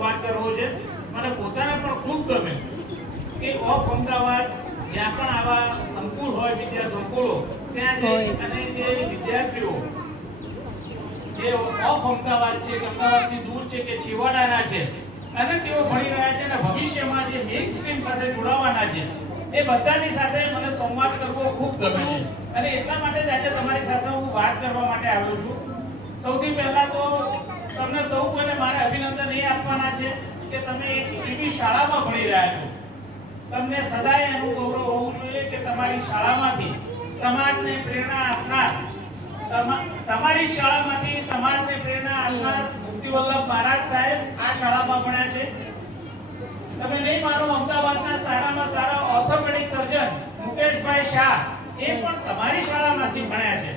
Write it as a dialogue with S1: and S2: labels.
S1: સંવાદ કરવો છે. મને પોતાને પણ ખૂબ ગમે કે ઓફ અમદાવાદ જ્યાં પણ આવા સંકુલ હોય વિદ્યા સંકુલો ત્યાં જઈ અને જે વિદ્યાર્થીઓ જે ઓફ અમદાવાદ છે કે અમદાવાદથી દૂર છે કે છેવાડાના છે અને તેઓ ભણી રહ્યા છે અને ભવિષ્યમાં જે મેઇન સ્ટ્રીમ સાથે જોડાવાના છે એ બધાની સાથે મને સંવાદ કરવો ખૂબ ગમે છે. અને એટલા માટે જ આજે તમારી સાથે હું વાત કરવા માટે આવ્યો છું. સૌથી પહેલા તો છે કે તમે એક એવી શાળામાં ભણી રહ્યા છો. તમને સદાય એનું ગૌરવ હોવું જોઈએ કે તમારી શાળામાંથી સમાજને પ્રેરણા આપનાર તમારી શાળામાંથી સમાજને પ્રેરણા આપનાર મુક્તિવલ્લભ મહારાજ સાહેબ આ શાળામાં ભણ્યા છે. તમે નહીં માનો, અમદાવાદના સારામાં સારા ઓર્થોપેડિક સર્જન મુકેશભાઈ શાહ એ પણ તમારી શાળામાંથી ભણ્યા છે.